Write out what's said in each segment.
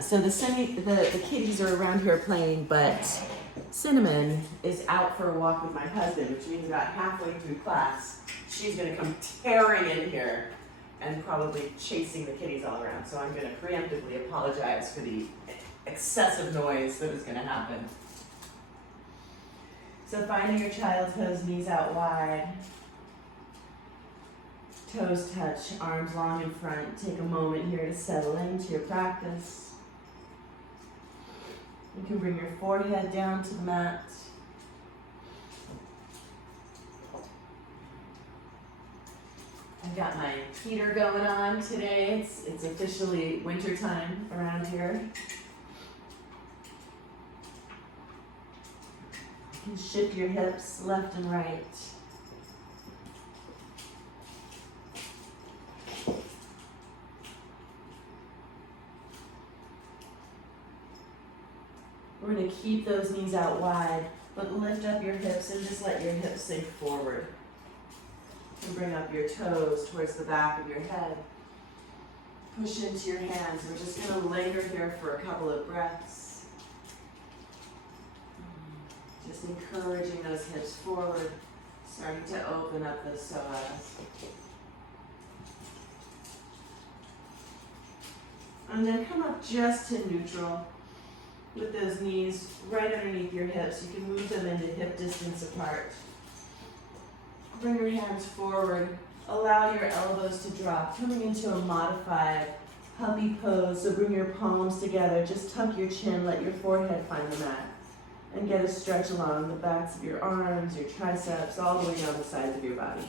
So the kitties are around here playing, but Cinnamon is out for a walk with my husband, which means about halfway through class, she's gonna come tearing in here and probably chasing the kitties all around. So I'm gonna preemptively apologize for the excessive noise that is gonna happen. So finding your child's toes, knees out wide. Toes touch, arms long in front. Take a moment here to settle into your practice. You can bring your forehead down to the mat. I've got my heater going on today. It's officially winter time around here. You can shift your hips left and right. We're going to keep those knees out wide, but lift up your hips and just let your hips sink forward. And bring up your toes towards the back of your head. Push into your hands. We're just going to linger here for a couple of breaths. Just encouraging those hips forward, starting to open up those psoas. And then come up just to neutral. With those knees right underneath your hips, you can move them into hip distance apart. Bring your hands forward. Allow your elbows to drop, coming into a modified puppy pose. So bring your palms together. Just tuck your chin. Let your forehead find the mat. And get a stretch along the backs of your arms, your triceps, all the way down the sides of your body.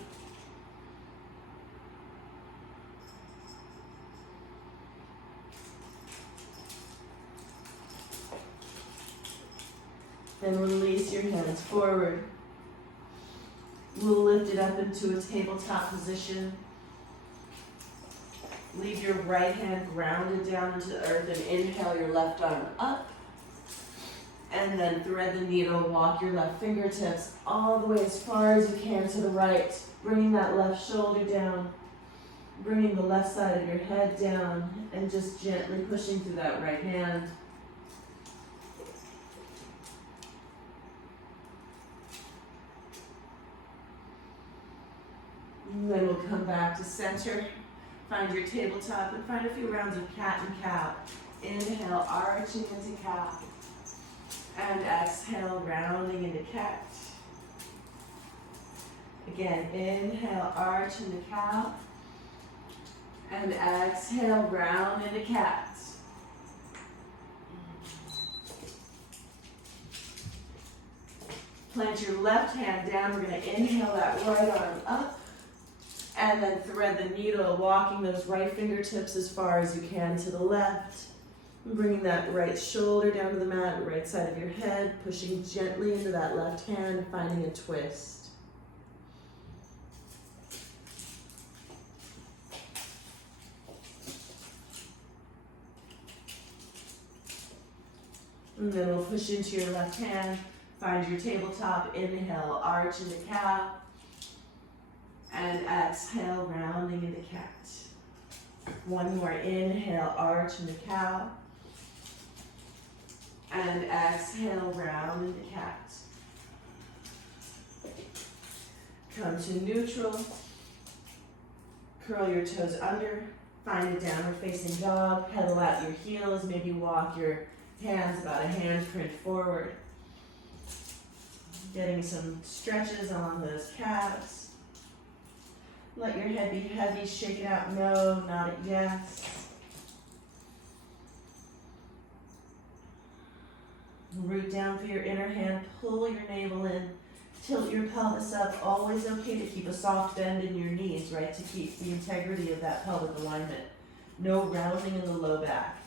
Then release your hands forward. We'll lift it up into a tabletop position. Leave your right hand grounded down into the earth and inhale your left arm up. And then thread the needle, walk your left fingertips all the way as far as you can to the right, bringing that left shoulder down, bringing the left side of your head down, and just gently pushing through that right hand. And then we'll come back to center, find your tabletop, and find a few rounds of cat and cow. Inhale, arching into cow. And exhale, rounding into cat. Again, inhale, arch into cow. And exhale, round into cat. Plant your left hand down. We're going to inhale that right arm up. And then thread the needle, walking those right fingertips as far as you can to the left. Bringing that right shoulder down to the mat, right side of your head, pushing gently into that left hand, finding a twist. And then we'll push into your left hand, find your tabletop, inhale, arch into cow, and exhale, rounding into cat. One more, inhale, arch into cow. And exhale, round into cat. Come to neutral. Curl your toes under. Find a downward facing dog. Pedal out your heels. Maybe walk your hands about a handprint forward. Getting some stretches along those calves. Let your head be heavy. Shake it out, no, nod it yes. Root down for your inner hand, pull your navel in, tilt your pelvis up. Always okay to keep a soft bend in your knees, right, to keep the integrity of that pelvic alignment. No rounding in the low back.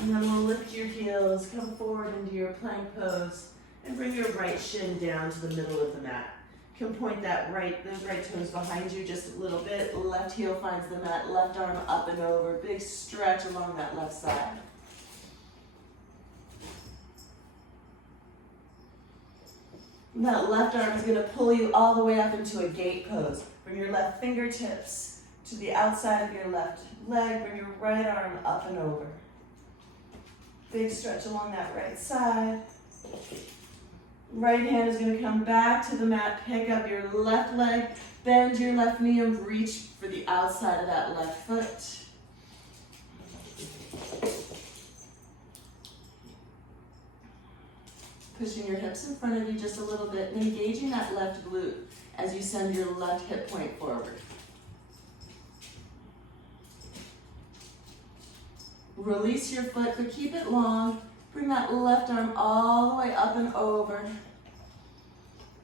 And then we'll lift your heels, come forward into your plank pose, and bring your right shin down to the middle of the mat. You can point those right toes behind you just a little bit. Left heel finds the mat, left arm up and over. Big stretch along that left side. And that left arm is gonna pull you all the way up into a gate pose. Bring your left fingertips to the outside of your left leg. Bring your right arm up and over. Big stretch along that right side. Right hand is gonna come back to the mat, pick up your left leg, bend your left knee and reach for the outside of that left foot. Pushing your hips in front of you just a little bit and engaging that left glute as you send your left hip point forward. Release your foot, but keep it long. Bring that left arm all the way up and over.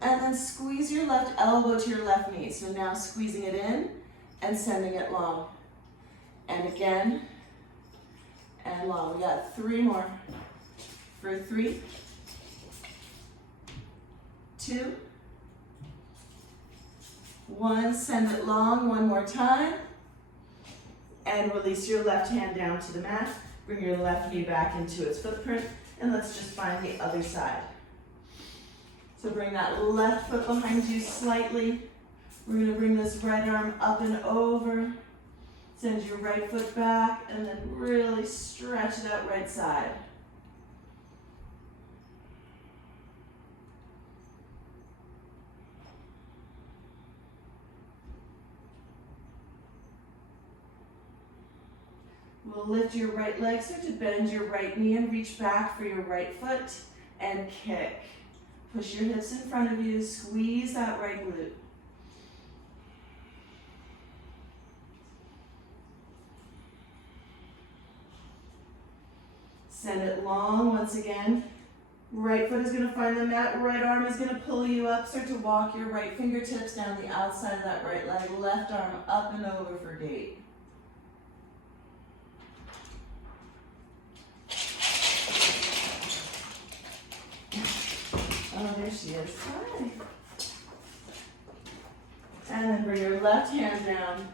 And then squeeze your left elbow to your left knee. So now squeezing it in and sending it long. And again, and long. We got 3 more. For 3, 2, 1. Send it long 1 more time. And release your left hand down to the mat. Bring your left knee back into its footprint. And let's just find the other side. So bring that left foot behind you slightly. We're going to bring this right arm up and over. Send your right foot back and then really stretch that right side. We'll lift your right leg, start to bend your right knee and reach back for your right foot and kick. Push your hips in front of you, squeeze that right glute. Send it long once again. Right foot is going to find the mat, right arm is going to pull you up. Start to walk your right fingertips down the outside of that right leg, left arm up and over for gate. Oh, there she is. Hi. And then bring your left hand down.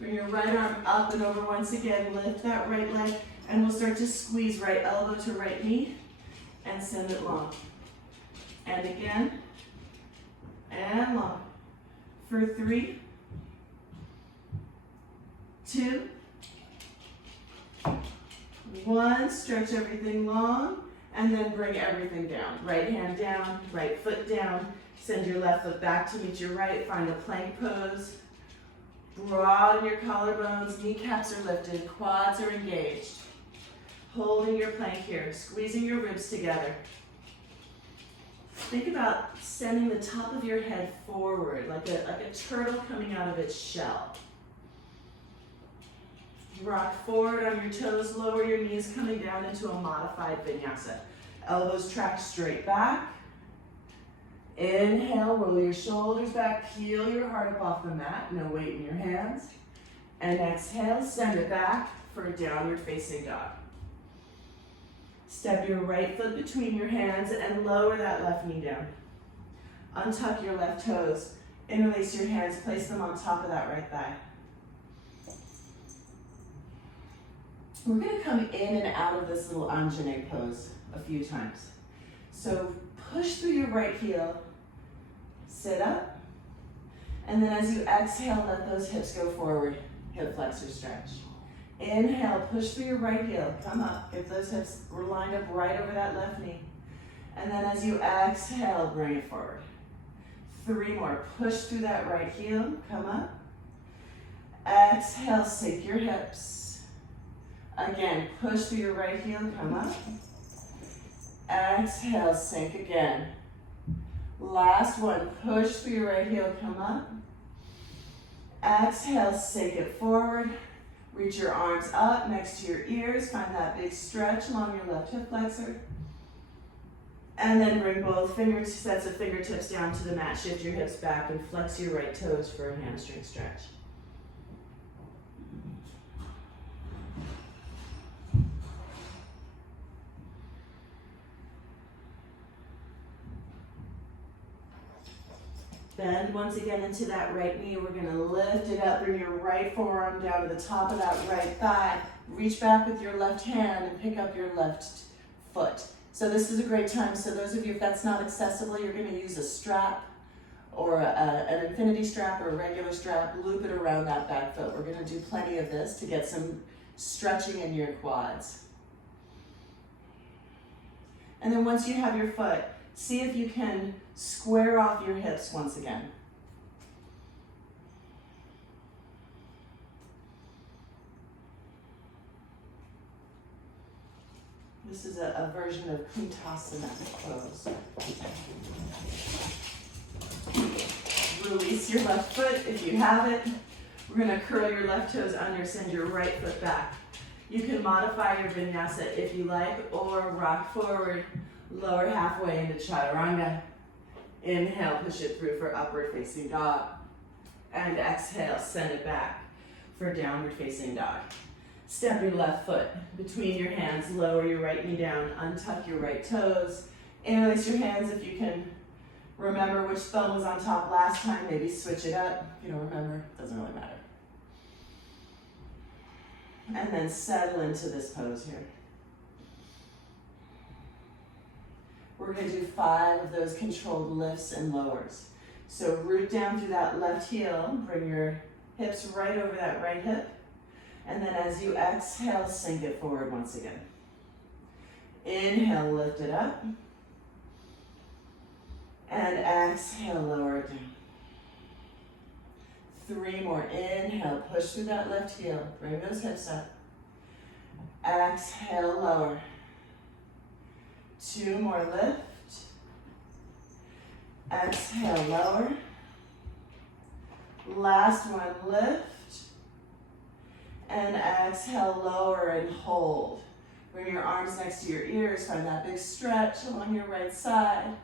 Bring your right arm up and over once again. Lift that right leg. And we'll start to squeeze right elbow to right knee. And send it long. And again. And long. For 3, 2, 1. Stretch everything long. And then bring everything down. Right hand down, right foot down. Send your left foot back to meet your right. Find a plank pose. Broaden your collarbones. Kneecaps are lifted. Quads are engaged. Holding your plank here. Squeezing your ribs together. Think about sending the top of your head forward like a turtle coming out of its shell. Rock forward on your toes, lower your knees, coming down into a modified vinyasa. Elbows track straight back. Inhale, roll your shoulders back, peel your heart up off the mat, no weight in your hands. And exhale, send it back for a downward facing dog. Step your right foot between your hands and lower that left knee down. Untuck your left toes. Interlace your hands, place them on top of that right thigh. We're going to come in and out of this little Anjane pose a few times. So push through your right heel, sit up, and then as you exhale, let those hips go forward, hip flexor stretch. Inhale, push through your right heel, come up, get those hips lined up right over that left knee. And then as you exhale, bring it forward. 3 more, push through that right heel, come up. Exhale, sink your hips. Again, push through your right heel, come up. Exhale, sink again. Last one, push through your right heel, come up. Exhale, sink it forward. Reach your arms up next to your ears. Find that big stretch along your left hip flexor. And then bring both sets of fingertips down to the mat. Shift your hips back and flex your right toes for a hamstring stretch. Bend once again into that right knee. We're going to lift it up. Bring your right forearm down to the top of that right thigh. Reach back with your left hand and pick up your left foot. So this is a great time. So those of you, if that's not accessible, you're going to use a strap or an infinity strap or a regular strap, loop it around that back foot. We're going to do plenty of this to get some stretching in your quads. And then once you have your foot, see if you can square off your hips once again. This is a version of Kuntasana pose. Release your left foot if you have it. We're going to curl your left toes under, send your right foot back. You can modify your vinyasa if you like, or rock forward, lower halfway into chaturanga. Inhale, push it through for upward facing dog. And exhale, send it back for downward facing dog. Step your left foot between your hands, lower your right knee down, untuck your right toes. Interlace your hands if you can remember which thumb was on top last time, maybe switch it up. If you don't remember, it doesn't really matter. And then settle into this pose here. We're going to do 5 of those controlled lifts and lowers. So root down through that left heel, bring your hips right over that right hip. And then as you exhale, sink it forward once again. Inhale, lift it up. And exhale, lower it down. 3 more. Inhale, push through that left heel. Bring those hips up. Exhale, lower. 2 more, lift. Exhale, lower. Last one, lift. And exhale, lower and hold. Bring your arms next to your ears. Find that big stretch along your right side.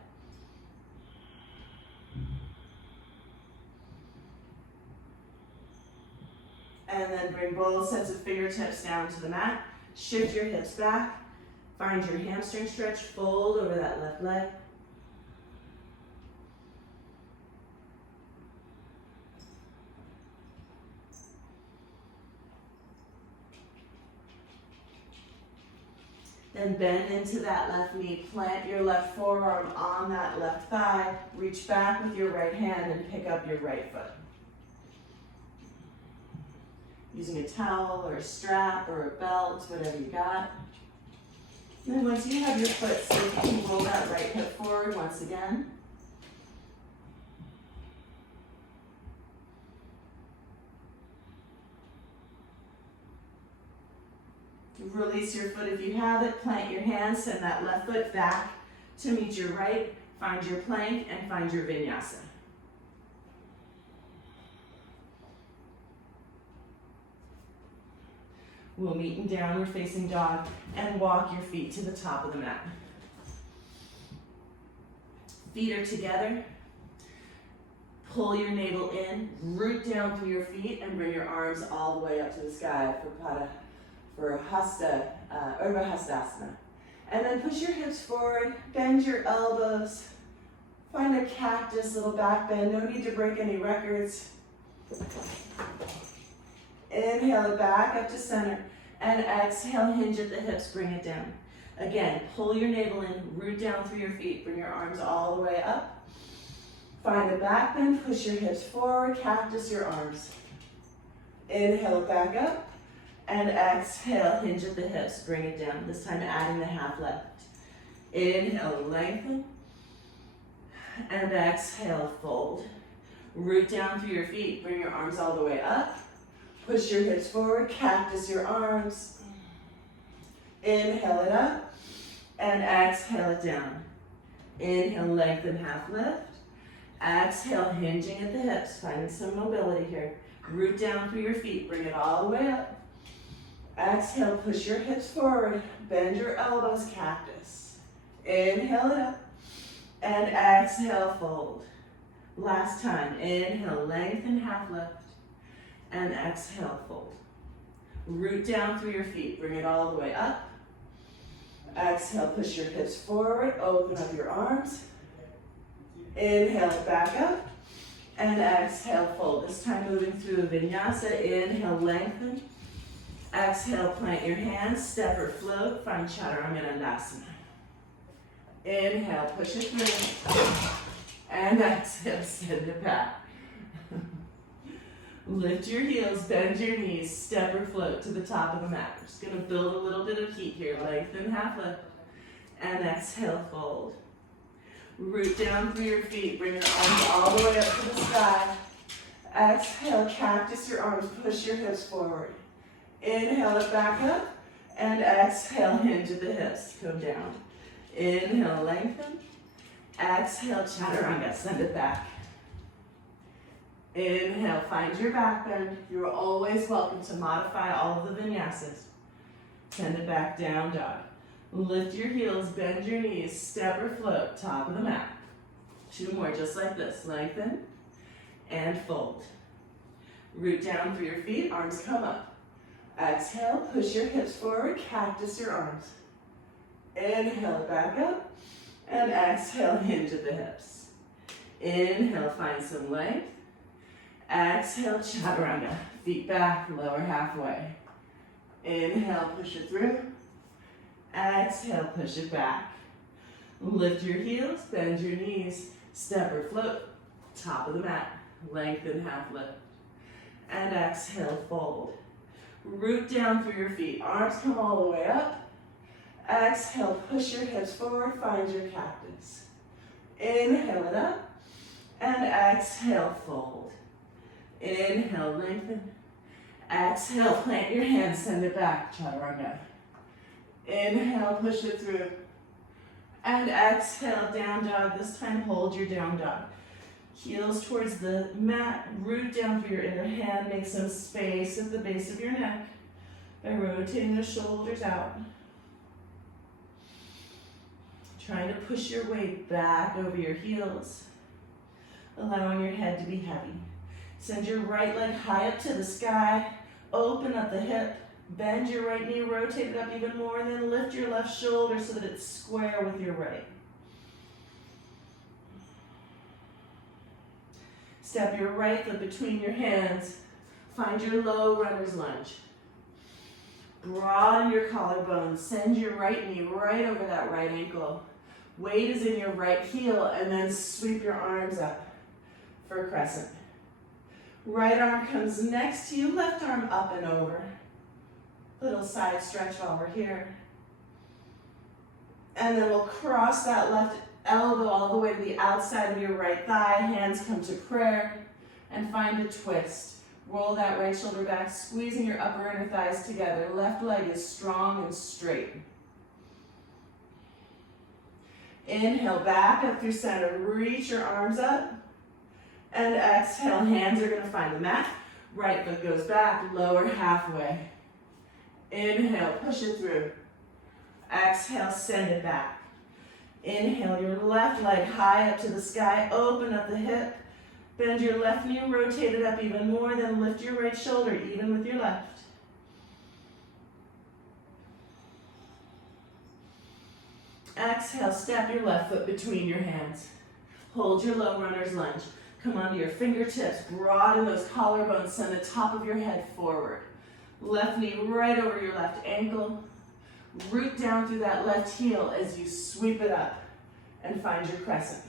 And then bring both sets of fingertips down to the mat. Shift your hips back. Find your hamstring stretch. Fold over that left leg. Then bend into that left knee. Plant your left forearm on that left thigh. Reach back with your right hand and pick up your right foot. Using a towel or a strap or a belt, whatever you got. And then once you have your foot, see if you can roll that right hip forward once again. Release your foot if you have it. Plant your hands, send that left foot back to meet your right. Find your plank and find your vinyasa. We'll meet in downward facing dog and walk your feet to the top of the mat. Feet are together. Pull your navel in, root down through your feet and bring your arms all the way up to the sky for Urdhva Hastasana. And then push your hips forward, bend your elbows, find a cactus, little back bend, no need to break any records. Inhale it back up to center, and exhale, hinge at the hips, bring it down. Again, pull your navel in, root down through your feet, bring your arms all the way up. Find a back bend, push your hips forward, cactus your arms. Inhale it back up, and exhale, hinge at the hips, bring it down. This time adding the half left. Inhale, lengthen, and exhale, fold. Root down through your feet, bring your arms all the way up. Push your hips forward, cactus your arms. Inhale it up, and exhale it down. Inhale, lengthen, half lift. Exhale, hinging at the hips, finding some mobility here. Root down through your feet, bring it all the way up. Exhale, push your hips forward, bend your elbows, cactus. Inhale it up, and exhale, fold. Last time, inhale, lengthen, half lift, and exhale, fold. Root down through your feet, bring it all the way up. Exhale, push your hips forward, open up your arms. Inhale, back up, and exhale, fold. This time moving through a vinyasa. Inhale, lengthen. Exhale, plant your hands, step or float, find Chaturanga Dandasana. Inhale, push it through. And exhale, send it back. Lift your heels, bend your knees, step or float to the top of the mat. We're just gonna build a little bit of heat here. Lengthen, half lift. And exhale, fold. Root down through your feet, bring your arms all the way up to the sky. Exhale, cactus your arms, push your hips forward. Inhale it back up, and exhale, hinge at the hips, come down. Inhale, lengthen. Exhale, chaturanga, send it back. Inhale, find your back bend. You're always welcome to modify all of the vinyasas. Send it back, down dog. Lift your heels, bend your knees, step or float, top of the mat. 2 more, just like this. Lengthen and fold. Root down through your feet, arms come up. Exhale, push your hips forward, cactus your arms. Inhale, back up, and exhale, hinge at the hips. Inhale, find some length. Exhale, chaturanga, feet back, lower halfway. Inhale, push it through. Exhale, push it back. Lift your heels, bend your knees, step or float, top of the mat, lengthen, half lift. And exhale, fold. Root down through your feet, arms come all the way up. Exhale, push your hips forward, find your cactus. Inhale it up, and exhale, fold. Inhale, lengthen. Exhale, plant your hands, send it back, chaturanga. Inhale, push it through. And exhale, down dog. This time, hold your down dog. Heels towards the mat, root down through your inner hand, make some space at the base of your neck by rotating the shoulders out. Trying to push your weight back over your heels, allowing your head to be heavy. Send your right leg high up to the sky, open up the hip, bend your right knee, rotate it up even more, and then lift your left shoulder so that it's square with your right. Step your right foot between your hands. Find your low runner's lunge. Broaden your collarbones. Send your right knee right over that right ankle. Weight is in your right heel, and then sweep your arms up for a crescent. Right arm comes next to you, left arm up and over. Little side stretch while we're here. And then we'll cross that left elbow all the way to the outside of your right thigh. Hands come to prayer and find a twist. Roll that right shoulder back, squeezing your upper inner thighs together. Left leg is strong and straight. Inhale, back up through center. Reach your arms up. And exhale, hands are going to find the mat. Right foot goes back, lower halfway. Inhale, push it through. Exhale, send it back. Inhale, your left leg high up to the sky. Open up the hip. Bend your left knee, rotate it up even more. Then lift your right shoulder, even with your left. Exhale, step your left foot between your hands. Hold your low runner's lunge. Come onto your fingertips, broaden those collarbones, send the top of your head forward. Left knee right over your left ankle. Root down through that left heel as you sweep it up and find your crescent.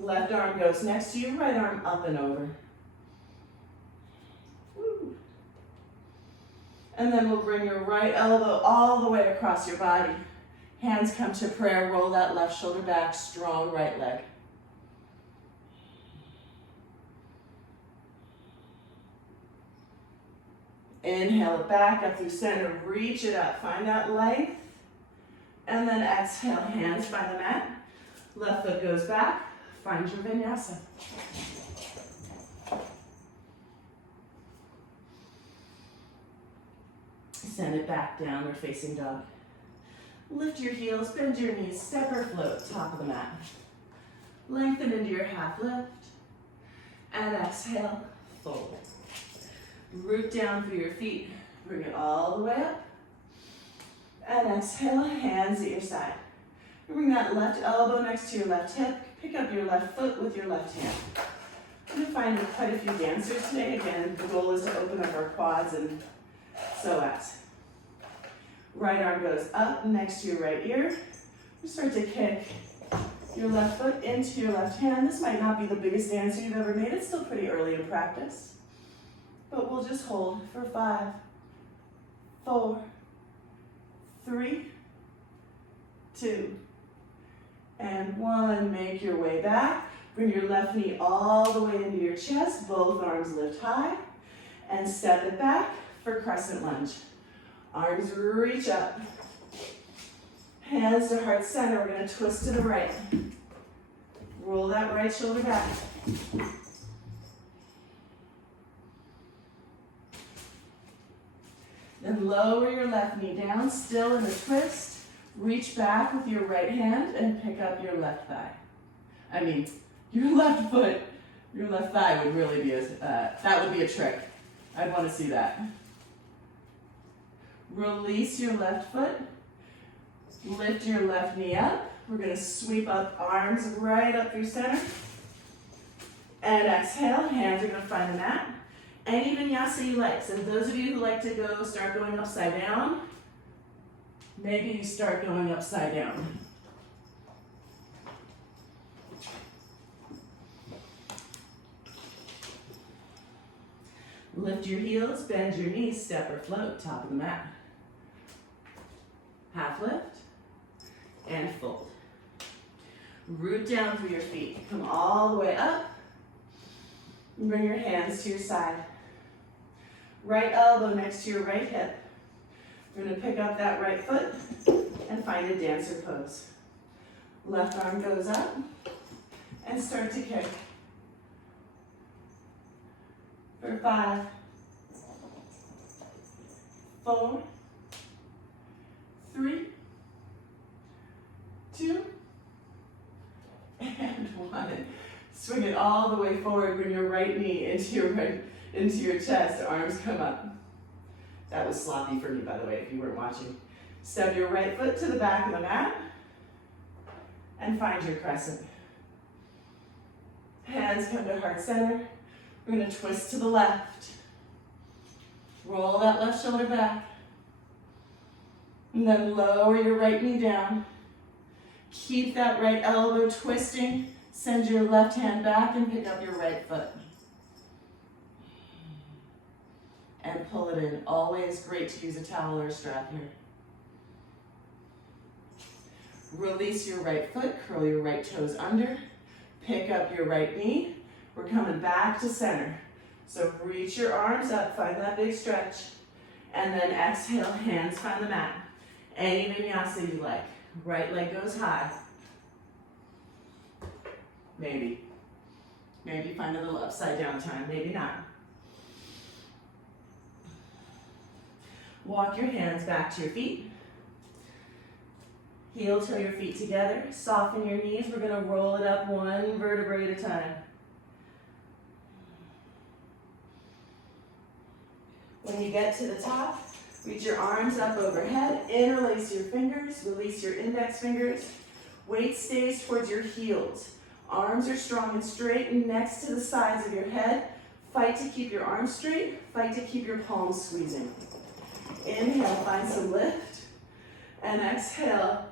Left arm goes next to you, right arm up and over. Woo. And then we'll bring your right elbow all the way across your body. Hands come to prayer, roll that left shoulder back, strong right leg. Inhale it back up through center, reach it up, find that length. And then exhale, hands find the mat. Left foot goes back, find your vinyasa. Send it back, downward facing dog. Lift your heels, bend your knees, step or float, top of the mat. Lengthen into your half lift. And exhale, fold. Root down through your feet, bring it all the way up. And exhale, hands at your side. Bring that left elbow next to your left hip. Pick up your left foot with your left hand. I'm finding quite a few dancers today. Again, the goal is to open up our quads and psoas. Right arm goes up next to your right ear. You start to kick your left foot into your left hand. This might not be the biggest answer you've ever made. It's still pretty early in practice. But we'll just hold for 5, 4, 3, 2, and 1. Make your way back. Bring your left knee all the way into your chest. Both arms lift high. And step it back for Crescent Lunge. Arms reach up. Hands to heart center. We're going to twist to the right. Roll that right shoulder back. Then lower your left knee down, still in a twist. Reach back with your right hand and pick up your left thigh. Your left foot, your left thigh would really be that would be a trick. I'd want to see that. Release your left foot. Lift your left knee up. We're going to sweep up, arms right up through center. And exhale, hands are going to find the mat. Any vinyasa you like. So those of you who like to start going upside down, maybe you start going upside down. Lift your heels, bend your knees, step or float, top of the mat. Half lift and fold. Root down through your feet. Come all the way up. Bring your hands to your side. Right elbow next to your right hip. We're going to pick up that right foot and find a dancer pose. Left arm goes up and start to kick. For 5, 4, 3, 2, and 1. Swing it all the way forward. Bring your right knee into your chest. Arms come up. That was sloppy for me, by the way, if you weren't watching. Step your right foot to the back of the mat and find your crescent. Hands come to heart center. We're going to twist to the left. Roll that left shoulder back. And then lower your right knee down. Keep that right elbow twisting. Send your left hand back and pick up your right foot. And pull it in. Always great to use a towel or a strap here. Release your right foot. Curl your right toes under. Pick up your right knee. We're coming back to center. So reach your arms up, find that big stretch, and then exhale, hands find the mat. Any vinyasa you like. Right leg goes high. Maybe. Maybe find a little upside down time, maybe not. Walk your hands back to your feet. Heel toe your feet together. Soften your knees. We're going to roll it up one vertebrae at a time. When you get to the top, reach your arms up overhead, interlace your fingers, release your index fingers. Weight stays towards your heels. Arms are strong and straight next to the sides of your head. Fight to keep your arms straight, fight to keep your palms squeezing. Inhale, find some lift, and exhale,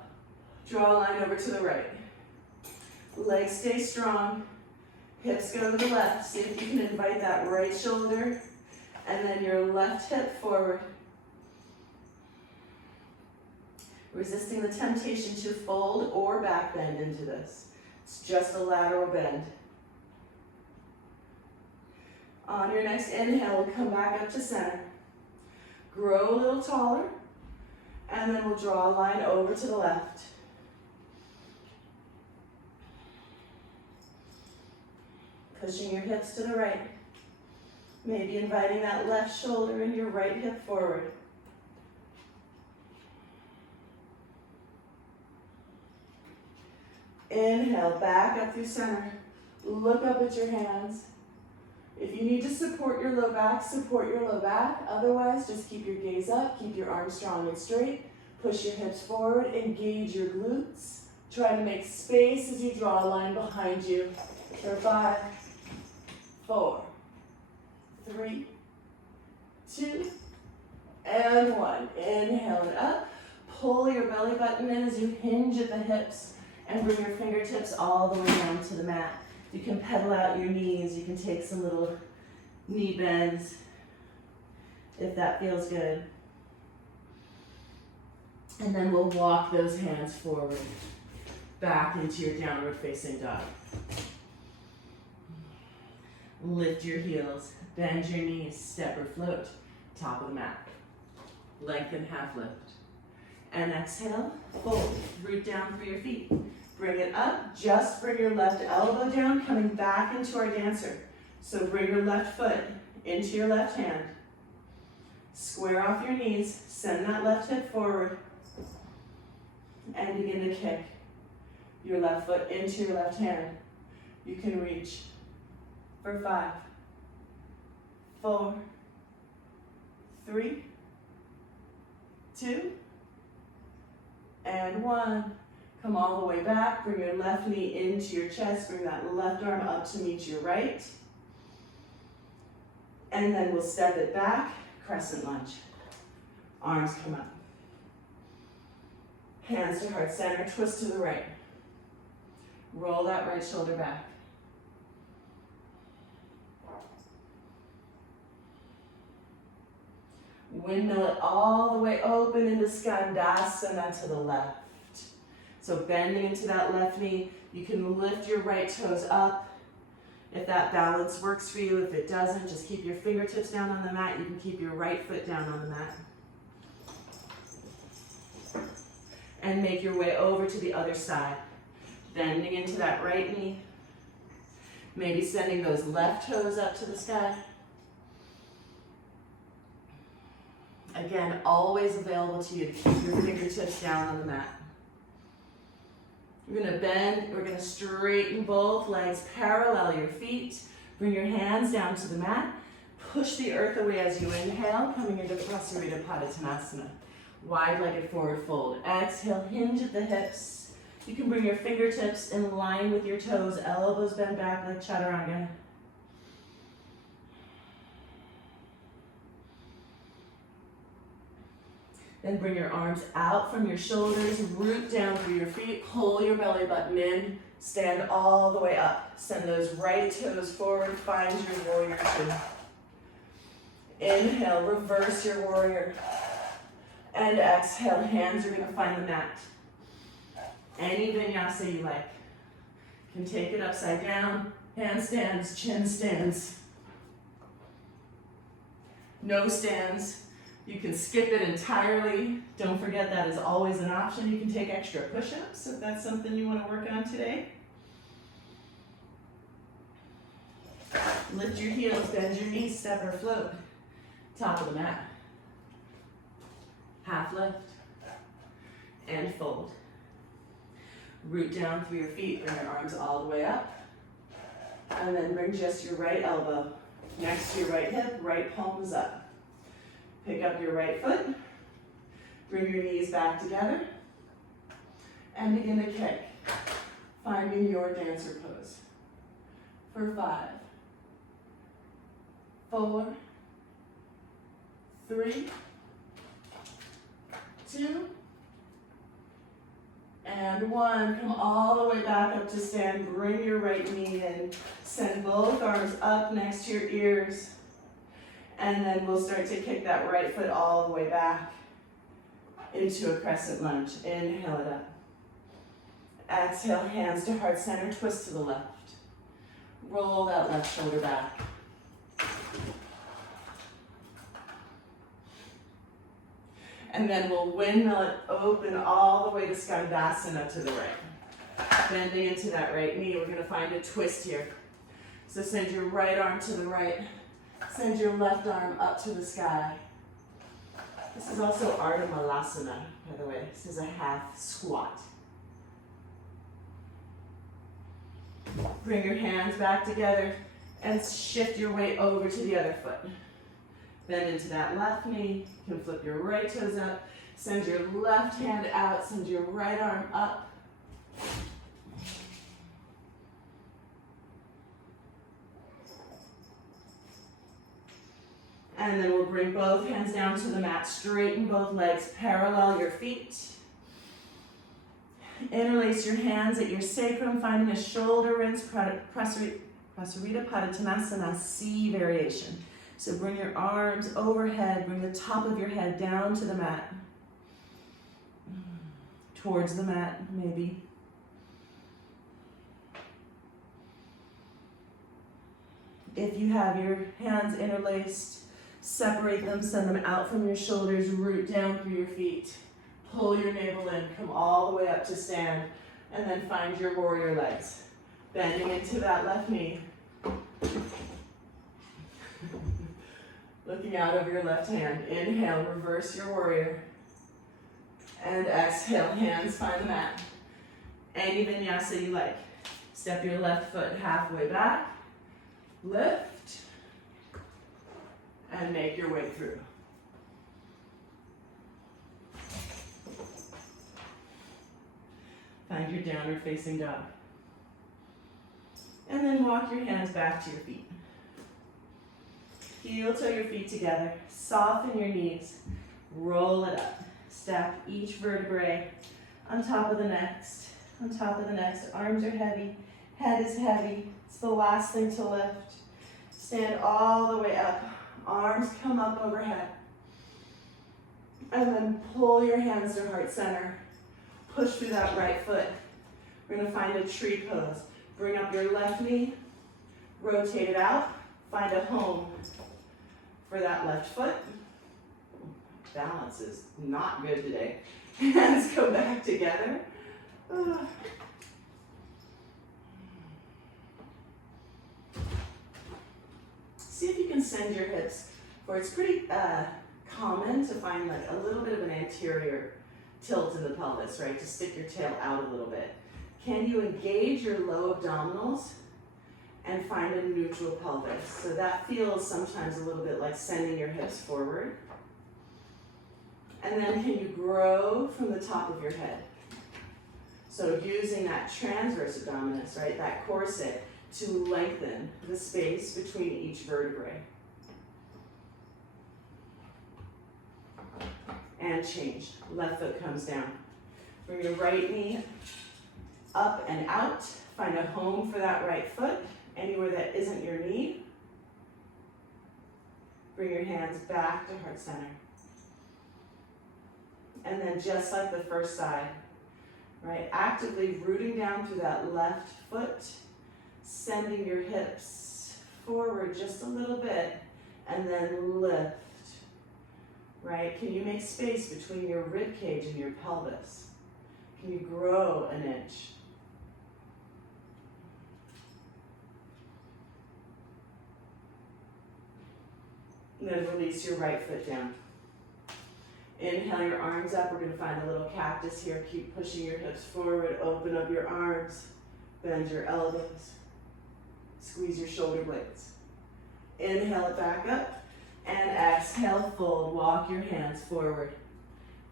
draw a line over to the right. Legs stay strong, hips go to the left. See if you can invite that right shoulder and then your left hip forward. Resisting the temptation to fold or back bend into this. It's just a lateral bend. On your next inhale, we'll come back up to center. Grow a little taller, and then we'll draw a line over to the left. Pushing your hips to the right. Maybe inviting that left shoulder and your right hip forward. Inhale, back up through center. Look up at your hands. If you need to support your low back, support your low back. Otherwise, just keep your gaze up, keep your arms strong and straight. Push your hips forward, engage your glutes. Try to make space as you draw a line behind you. For 5, 4, 3, 2, and 1. Inhale it up. pull your belly button in as you hinge at the hips and bring your fingertips all the way down to the mat. You can pedal out your knees. You can take some little knee bends if that feels good. And then we'll walk those hands forward, back into your downward facing dog. Lift your heels, bend your knees, step or float, top of the mat. Lengthen half lift. And exhale, fold, root down through your feet. Bring it up, just bring your left elbow down, coming back into our dancer. So bring your left foot into your left hand. Square off your knees, send that left hip forward, and begin to kick your left foot into your left hand. You can reach for 5, 4, 3, 2, and 1. Come all the way back, bring your left knee into your chest, bring that left arm up to meet your right. And then we'll step it back, crescent lunge. Arms come up. Hands to heart center, twist to the right. Roll that right shoulder back. Windmill it all the way open into Skandasana to the left. So bending into that left knee, you can lift your right toes up. If that balance works for you, if it doesn't, just keep your fingertips down on the mat. You can keep your right foot down on the mat. And make your way over to the other side. Bending into that right knee. Maybe sending those left toes up to the sky. Again, always available to you to keep your fingertips down on the mat. We're gonna bend, we're gonna straighten both legs, parallel your feet. Bring your hands down to the mat. Push the earth away as you inhale, coming into Prasarita Padottanasana. Wide-legged forward fold. Exhale, hinge at the hips. You can bring your fingertips in line with your toes, elbows bend back like Chaturanga. Then bring your arms out from your shoulders, root down through your feet, pull your belly button in, stand all the way up. Send those right toes forward, find your warrior two. Inhale, reverse your warrior. And exhale, hands are gonna find the mat. Any vinyasa you like. You can take it upside down, handstands, chin stands. No stands. You can skip it entirely. Don't forget that is always an option. You can take extra push-ups if that's something you want to work on today. Lift your heels, bend your knees, step or float. Top of the mat. Half lift. And fold. Root down through your feet, bring your arms all the way up. And then bring just your right elbow next to your right hip, right palm is up. Pick up your right foot, bring your knees back together, and begin to kick, finding your dancer pose. For 5, 4, 3, 2, and 1. Come all the way back up to stand. Bring your right knee in. Send both arms up next to your ears. And then we'll start to kick that right foot all the way back into a crescent lunge. Inhale it up. Exhale, hands to heart center, twist to the left. Roll that left shoulder back. And then we'll windmill it open all the way to Skandasana to the right. Bending into that right knee, we're gonna find a twist here. So send your right arm to the right. Send your left arm up to the sky. This is also Ardha Malasana, by the way. This is a half squat. Bring your hands back together and shift your weight over to the other foot. Bend into that left knee. You can flip your right toes up. Send your left hand out. Send your right arm up. And then we'll bring both hands down to the mat, straighten both legs, parallel your feet. Interlace your hands at your sacrum, finding a shoulder rinse, Prasarita Padottanasana, C variation. So bring your arms overhead, bring the top of your head down to the mat. Towards the mat, maybe. If you have your hands interlaced, separate them, send them out from your shoulders, root down through your feet. Pull your navel in, come all the way up to stand, and then find your warrior legs. Bending into that left knee. Looking out over your left hand. Inhale, reverse your warrior. And exhale, hands find the mat. Any vinyasa you like. Step your left foot halfway back. Lift. And make your way through. Find your downward facing dog. And then walk your hands back to your feet. Heel toe your feet together. Soften your knees. Roll it up. Stack each vertebrae on top of the next. On top of the next. Arms are heavy. Head is heavy. It's the last thing to lift. Stand all the way up. Arms come up overhead. And then pull your hands to heart center. Push through that right foot. We're going to find a tree pose. Bring up your left knee. Rotate it out. Find a home for that left foot. Balance is not good today. Hands go back together. See if you can send your hips forward. It's pretty common to find like a little bit of an anterior tilt in the pelvis, right? To stick your tail out a little bit. Can you engage your low abdominals and find a neutral pelvis? So that feels sometimes a little bit like sending your hips forward. And then can you grow from the top of your head? So using that transverse abdominis, right, that corset, to lengthen the space between each vertebrae. And change. Left foot comes down. Bring your right knee up and out. Find a home for that right foot. Anywhere that isn't your knee. Bring your hands back to heart center. And then just like the first side, right? Actively rooting down through that left foot, sending your hips forward just a little bit, and then lift, right? Can you make space between your rib cage and your pelvis? Can you grow an inch? And then release your right foot down. Inhale your arms up. We're going to find a little cactus here. Keep pushing your hips forward. Open up your arms. Bend your elbows. Squeeze your shoulder blades. Inhale it back up. And exhale, fold. Walk your hands forward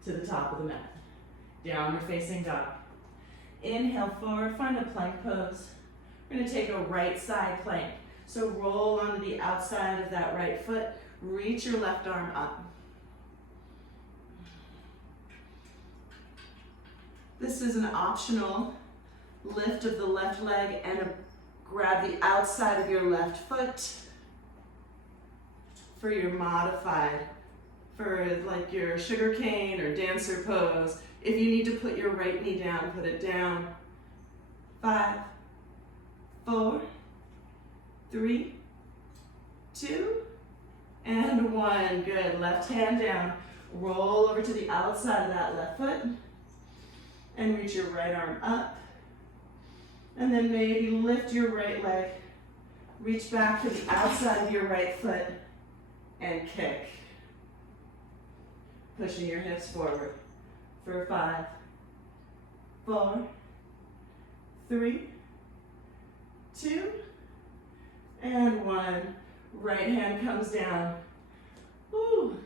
to the top of the mat. Downward facing dog. Inhale forward. Find a plank pose. We're going to take a right side plank. So roll onto the outside of that right foot. Reach your left arm up. This is an optional lift of the left leg and grab the outside of your left foot for your modified, for like your sugar cane or dancer pose. If you need to put your right knee down, put it down. 5, 4, 3, 2, and 1. Good. Left hand down. Roll over to the outside of that left foot. And reach your right arm up. And then maybe lift your right leg. Reach back to the outside of your right foot and kick. Pushing your hips forward for 5, 4, 3, 2, and 1. Right hand comes down. Woo.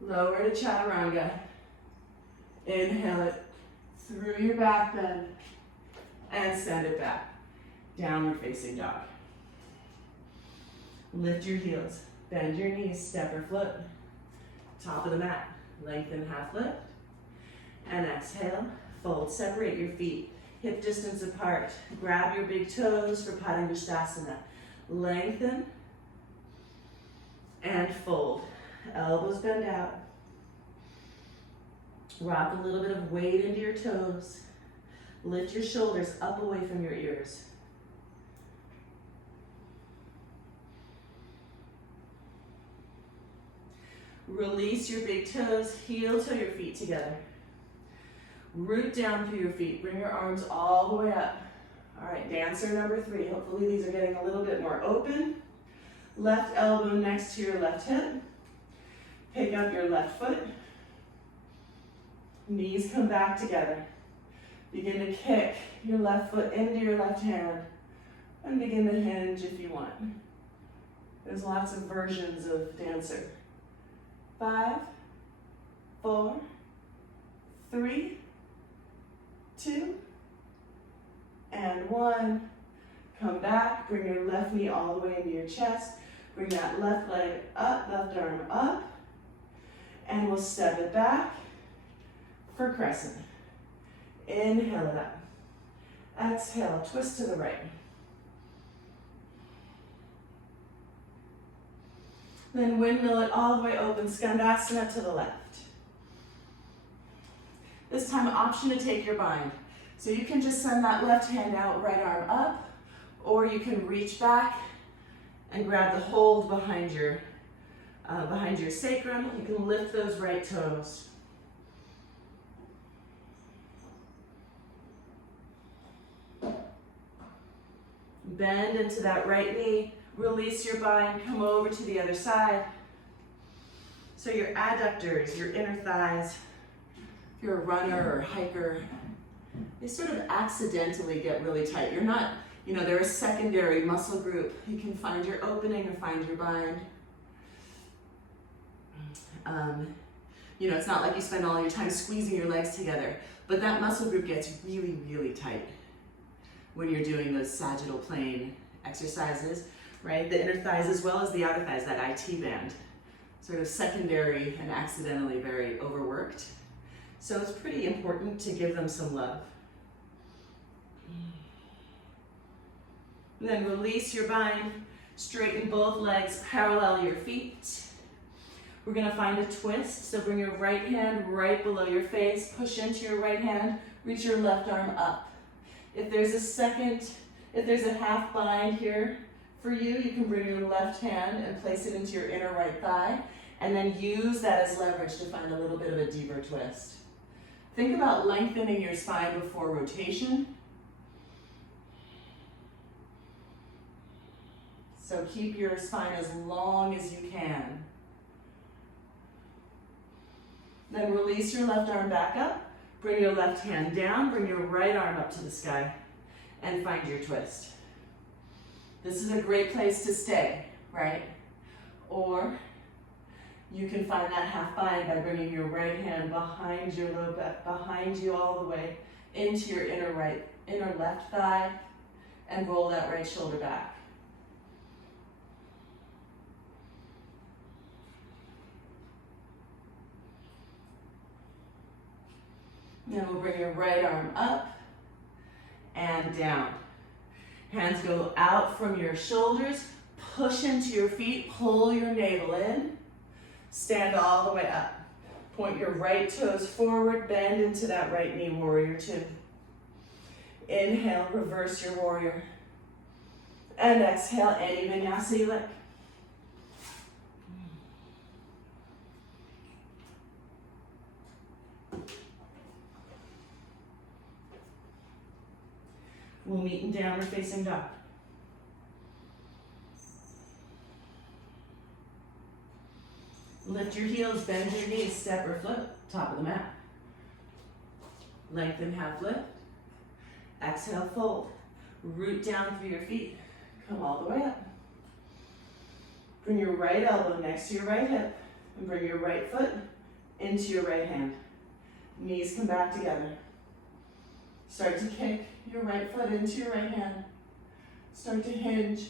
Lower to chaturanga. Inhale it through your back bend and send it back. Downward facing dog. Lift your heels. Bend your knees, step or float. Top of the mat, lengthen half lift. And exhale, fold, separate your feet, hip distance apart. Grab your big toes for Padangusthasana. Lengthen and fold. Elbows bend out. Rock a little bit of weight into your toes. Lift your shoulders up away from your ears. Release your big toes, heel toe your feet together. Root down through your feet, bring your arms all the way up. All right, dancer number 3. Hopefully these are getting a little bit more open. Left elbow next to your left hip. Pick up your left foot. Knees come back together. Begin to kick your left foot into your left hand and begin to hinge if you want. There's lots of versions of dancer. 5, 4, 3, 2, and 1. Come back, bring your left knee all the way into your chest. Bring that left leg up, left arm up, and we'll step it back for crescent. Inhale it up. Exhale, twist to the right. Then windmill it all the way open, Skandasana to the left. This time, option to take your bind. So you can just send that left hand out, right arm up, or you can reach back and grab the hold behind your sacrum. You can lift those right toes. Bend into that right knee, release your bind, come over to the other side. So your adductors, your inner thighs, if you're a runner or hiker, they sort of accidentally get really tight. You're not, they're a secondary muscle group. You can find your opening or find your bind. It's not like you spend all your time squeezing your legs together, but that muscle group gets really, really tight when you're doing those sagittal plane exercises, right? The inner thighs as well as the outer thighs, that IT band, sort of secondary and accidentally very overworked. So it's pretty important to give them some love. And then release your bind, straighten both legs, parallel your feet. We're gonna find a twist, so bring your right hand right below your face, push into your right hand, reach your left arm up. If there's a half bind here for you, you can bring your left hand and place it into your inner right thigh, and then use that as leverage to find a little bit of a deeper twist. Think about lengthening your spine before rotation. So keep your spine as long as you can. Then release your left arm back up, bring your left hand down, bring your right arm up to the sky, and find your twist. This is a great place to stay, right? Or you can find that half bind by bringing your right hand behind your low back, behind you all the way into your inner left thigh, and roll that right shoulder back. Then we'll bring your right arm up and down. Hands go out from your shoulders, push into your feet, pull your navel in, stand all the way up. Point your right toes forward, bend into that right knee, warrior 2. Inhale, reverse your warrior. And exhale, any vinyasa you like. We'll meet in downward facing dog. Lift your heels, bend your knees, step or float, top of the mat. Lengthen half lift. Exhale, fold. Root down through your feet. Come all the way up. Bring your right elbow next to your right hip and bring your right foot into your right hand. Knees come back together. Start to kick your right foot into your right hand. Start to hinge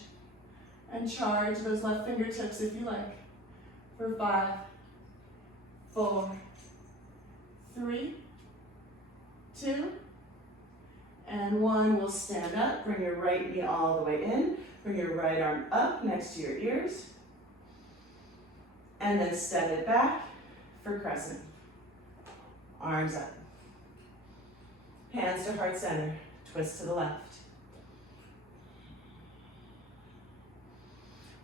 And charge those left fingertips if you like. For 5, 4, 3, 2, and 1. We'll stand up. Bring your right knee all the way in. Bring your right arm up next to your ears. And then step it back for crescent. Arms up. Hands to heart center. Twist to the left.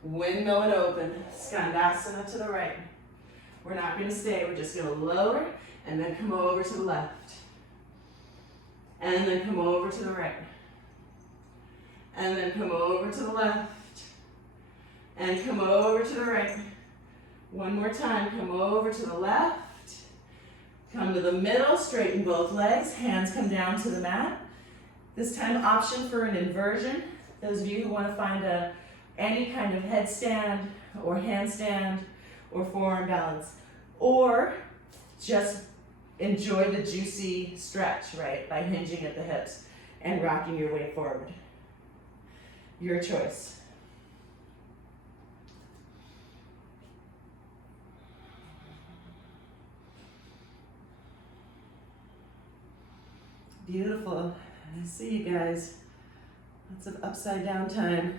Windmill it open. Skandasana to the right. We're not going to stay. We're just going to lower and then come over to the left. And then come over to the right. And then come over to the left. And come over to the right. One more time. Come over to the left. Come to the middle. Straighten both legs. Hands come down to the mat. This time, option for an inversion. Those of you who want to find any kind of headstand or handstand or forearm balance. Or just enjoy the juicy stretch, right? By hinging at the hips and rocking your way forward. Your choice. Beautiful. I see you guys. Lots of upside down time.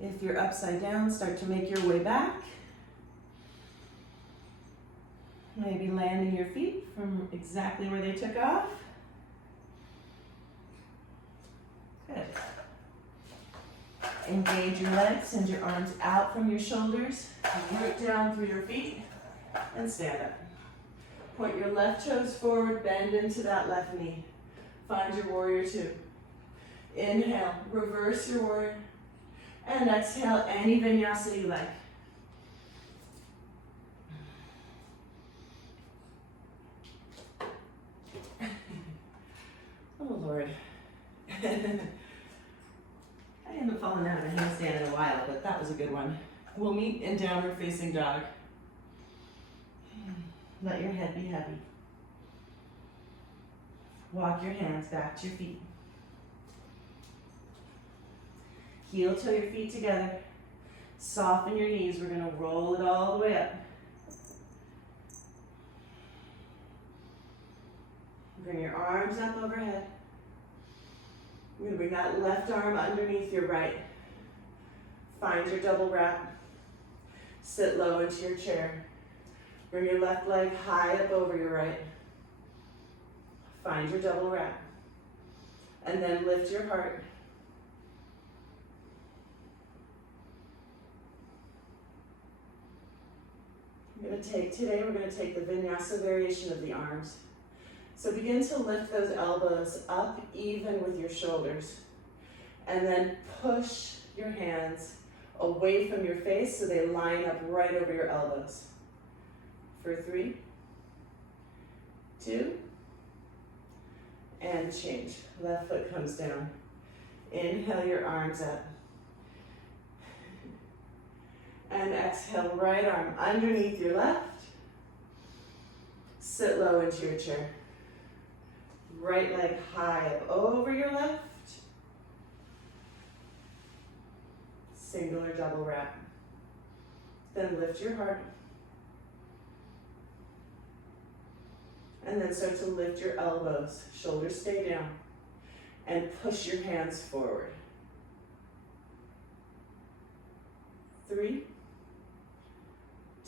If you're upside down, start to make your way back. Maybe landing your feet from exactly where they took off. Good. Engage your legs, send your arms out from your shoulders, root down through your feet, and stand up. Point your left toes forward, bend into that left knee. Find your warrior two. Inhale, reverse your warrior, and exhale any vinyasa you like. Oh Lord. I haven't fallen out of a handstand in a while, but that was a good one. We'll meet in downward facing dog. Let your head be heavy. Walk your hands back to your feet. Heel toe your feet together. Soften your knees. We're going to roll it all the way up. Bring your arms up overhead. We're going to bring that left arm underneath your right. Find your double wrap. Sit low into your chair. Bring your left leg high up over your right. Find your double wrap. And then lift your heart. We're going to take the vinyasa variation of the arms. So begin to lift those elbows up even with your shoulders. And then push your hands away from your face so they line up right over your elbows. For 3, 2, and change. Left foot comes down. Inhale your arms up. And exhale, right arm underneath your left. Sit low into your chair. Right leg high up over your left. Single or double wrap. Then lift your heart. And then start to lift your elbows. Shoulders stay down. And push your hands forward. 3,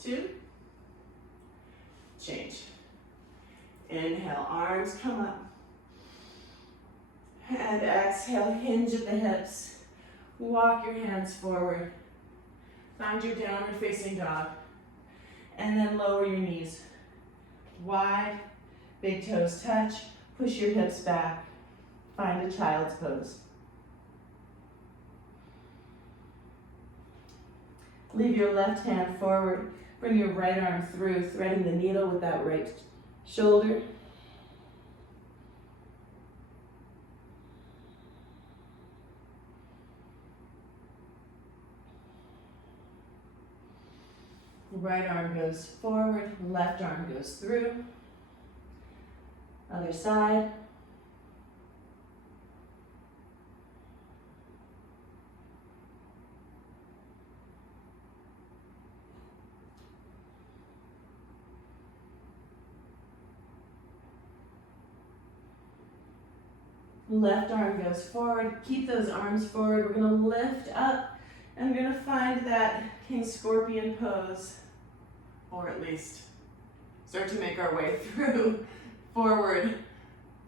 2, change. Inhale, arms come up. And exhale, hinge at the hips. Walk your hands forward. Find your downward facing dog. And then lower your knees. Wide, big toes touch. Push your hips back. Find a child's pose. Leave your left hand forward. Bring your right arm through, threading the needle with that right shoulder. Right arm goes forward, left arm goes through. Other side. Left arm goes forward. Keep those arms forward. We're going to lift up and we're going to find that King Scorpion pose, or at least start to make our way through forward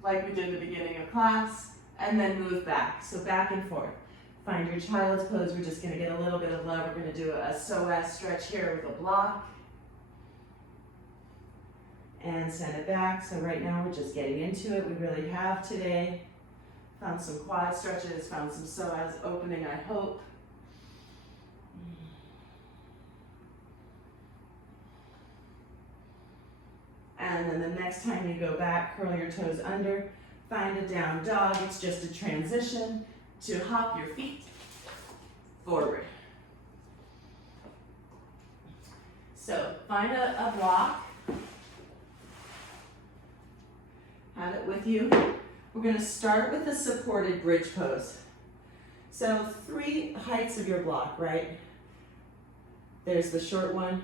like we did at the beginning of class, and then move back. So back and forth. Find your child's pose. We're just going to get a little bit of love. We're going to do a Psoas stretch here with a block. And send it back. So right now we're just getting into it. We really have today. Found some quad stretches, found some psoas opening, I hope. And then the next time you go back, curl your toes under, find a down dog. It's just a transition to hop your feet forward. So find a block. Have it with you. We're going to start with the supported bridge pose. So 3 heights of your block, right? There's the short one,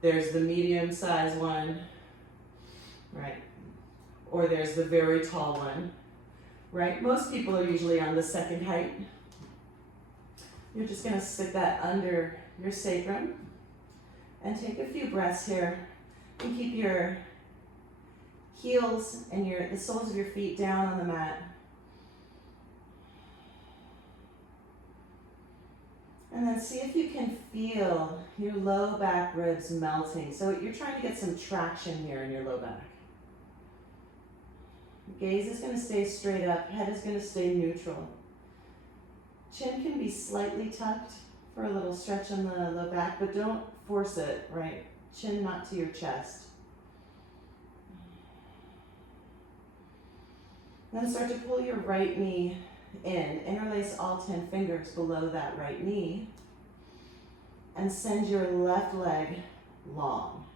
there's the medium size one, right? Or there's the very tall one, right? Most people are usually on the second height. You're just going to stick that under your sacrum and take a few breaths here and keep your heels and the soles of your feet down on the mat. And then see if you can feel your low back ribs melting. So you're trying to get some traction here in your low back. Gaze is going to stay straight up, head is going to stay neutral. Chin can be slightly tucked for a little stretch on the low back, but don't force it, right? Chin not to your chest. Then start to pull your right knee in. Interlace all 10 fingers below that right knee. And send your left leg long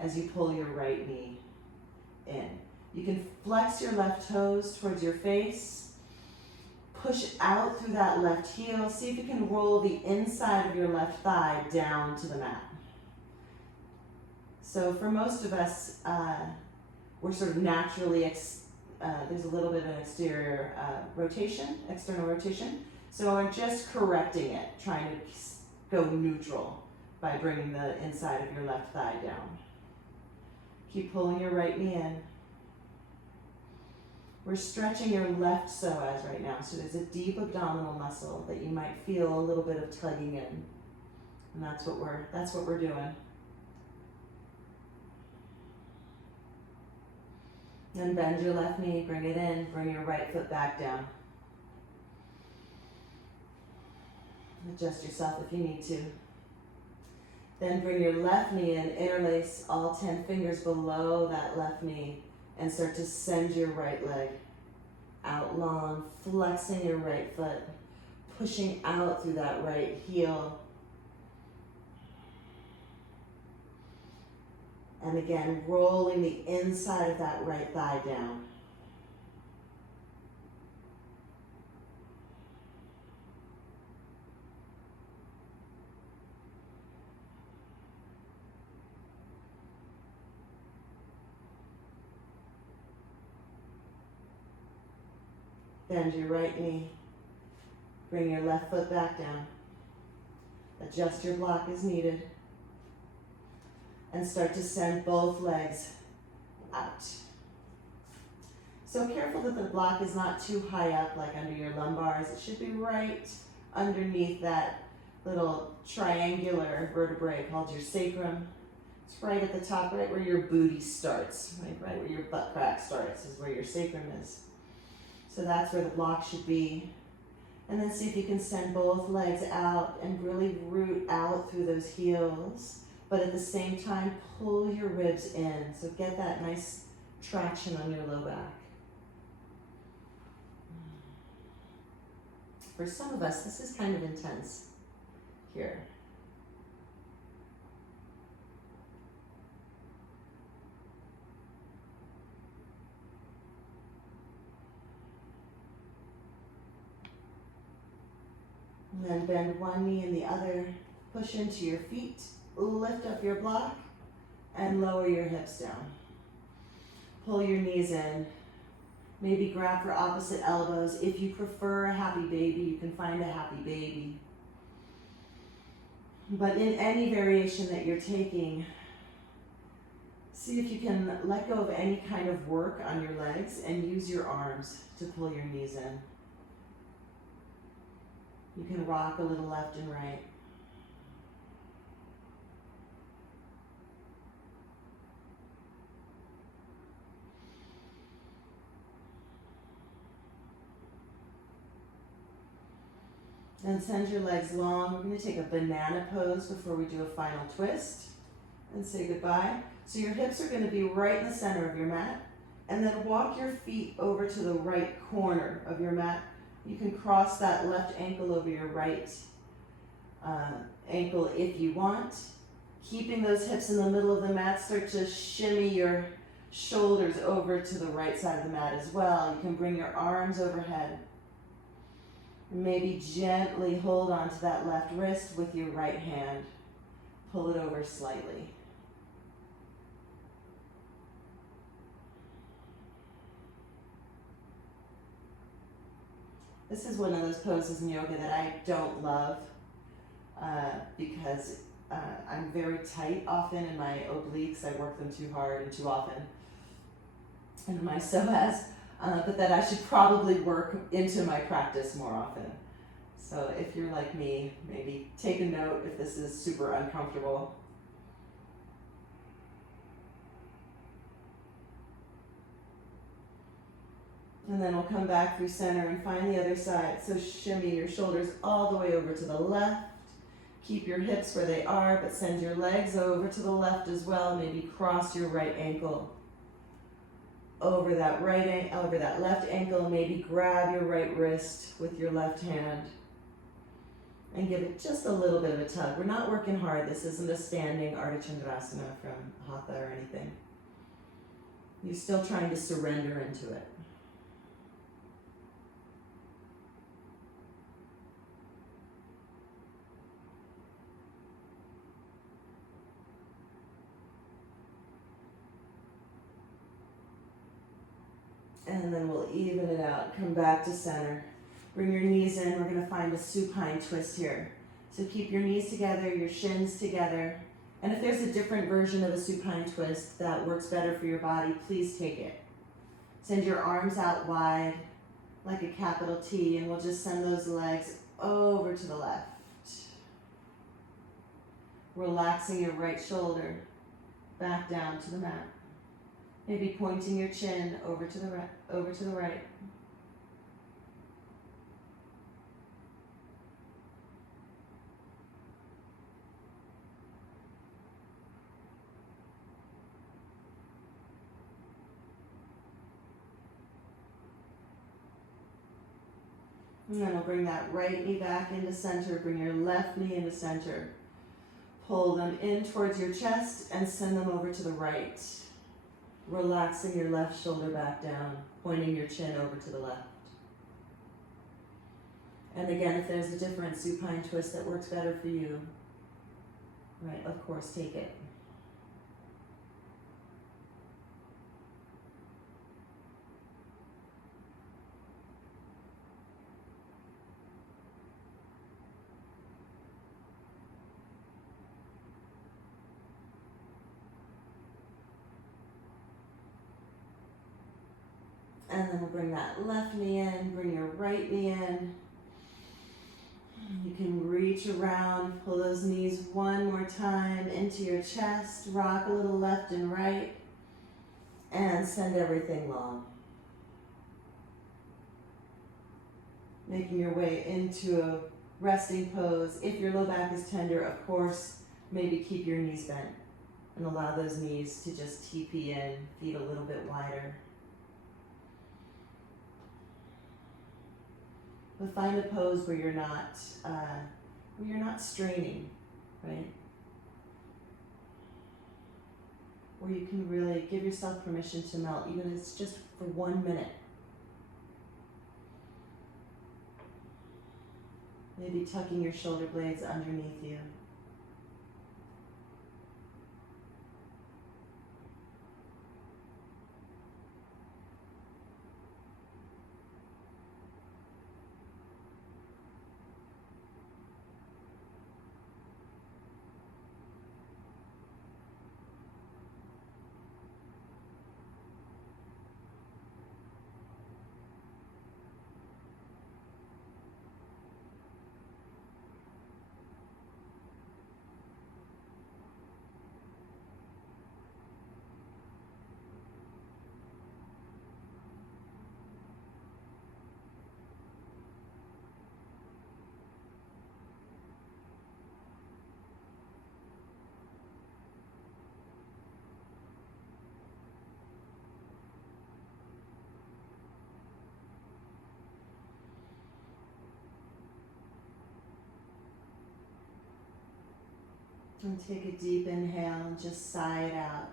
as you pull your right knee in. You can flex your left toes towards your face. Push out through that left heel. See if you can roll the inside of your left thigh down to the mat. So for most of us, we're sort of naturally there's a little bit of an exterior external rotation. So I'm just correcting it, trying to go neutral by bringing the inside of your left thigh down. Keep pulling your right knee in. We're stretching your left psoas right now, so there's a deep abdominal muscle that you might feel a little bit of tugging in. And that's what we're doing. Then bend your left knee, bring it in, bring your right foot back down. Adjust yourself if you need to. Then bring your left knee in, interlace all 10 fingers below that left knee, and start to send your right leg out long, flexing your right foot, pushing out through that right heel. And again, rolling the inside of that right thigh down. Bend your right knee. Bring your left foot back down. Adjust your block as needed. And start to send both legs out. So careful that the block is not too high up, like under your lumbars. It should be right underneath that little triangular vertebrae called your sacrum. It's right at the top, right where your booty starts, right where your butt crack starts is where your sacrum is. So that's where the block should be. And then see if you can send both legs out and really root out through those heels. But at the same time, pull your ribs in. So get that nice traction on your low back. For some of us, this is kind of intense here. And then bend one knee and the other. Push into your feet. Lift up your block and lower your hips down. Pull your knees in. Maybe grab for opposite elbows. If you prefer a happy baby, you can find a happy baby. But in any variation that you're taking, see if you can let go of any kind of work on your legs and use your arms to pull your knees in. You can rock a little left and right. And send your legs long. We're going to take a banana pose before we do a final twist and say goodbye. So your hips are going to be right in the center of your mat, and then walk your feet over to the right corner of your mat. You can cross that left ankle over your right ankle if you want. Keeping those hips in the middle of the mat, start to shimmy your shoulders over to the right side of the mat as well. You can bring your arms overhead. Maybe gently hold on to that left wrist with your right hand. Pull it over slightly. This is one of those poses in yoga that I don't love because I'm very tight often in my obliques. I work them too hard and too often. And my psoas. But that I should probably work into my practice more often. So if you're like me, maybe take a note if this is super uncomfortable. And then we'll come back through center and find the other side. So shimmy your shoulders all the way over to the left. Keep your hips where they are, but send your legs over to the left as well. Maybe cross your right ankle over that left ankle. Maybe grab your right wrist with your left hand and give it just a little bit of a tug. We're not working hard. This isn't a standing Ardha Chandrasana from Hatha or anything. You're still trying to surrender into it. And then we'll even it out. Come back to center. Bring your knees in. We're going to find a supine twist here. So keep your knees together, your shins together. And if there's a different version of a supine twist that works better for your body, please take it. Send your arms out wide like a capital T, and we'll just send those legs over to the left. Relaxing your right shoulder back down to the mat. Maybe pointing your chin over to the right. And then we'll bring that right knee back into center. Bring your left knee into center. Pull them in towards your chest and send them over to the right. Relaxing your left shoulder back down, pointing your chin over to the left. And again, if there's a different supine twist that works better for you, right, of course, take it. And then we'll bring that left knee in, bring your right knee in. You can reach around, pull those knees one more time into your chest, rock a little left and right, and send everything long. Making your way into a resting pose. If your low back is tender, of course, maybe keep your knees bent and allow those knees to just TP in, feet a little bit wider. But find a pose where you're not straining, right? Where you can really give yourself permission to melt, even if it's just for 1 minute. Maybe tucking your shoulder blades underneath you. And take a deep inhale and just sigh it out.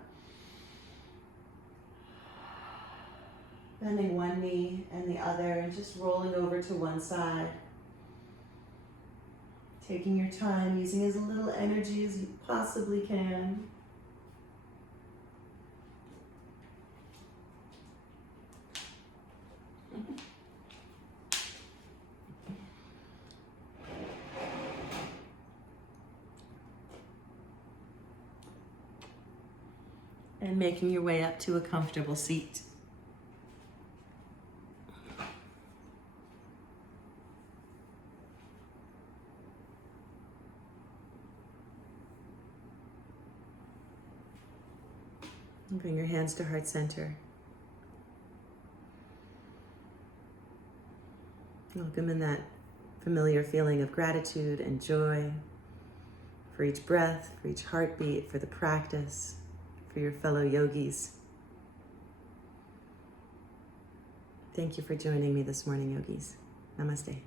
Bending one knee and the other and just rolling over to one side. Taking your time, using as little energy as you possibly can. And making your way up to a comfortable seat. And bring your hands to heart center. Welcome in that familiar feeling of gratitude and joy for each breath, for each heartbeat, for the practice, for your fellow yogis. Thank you for joining me this morning, yogis. Namaste.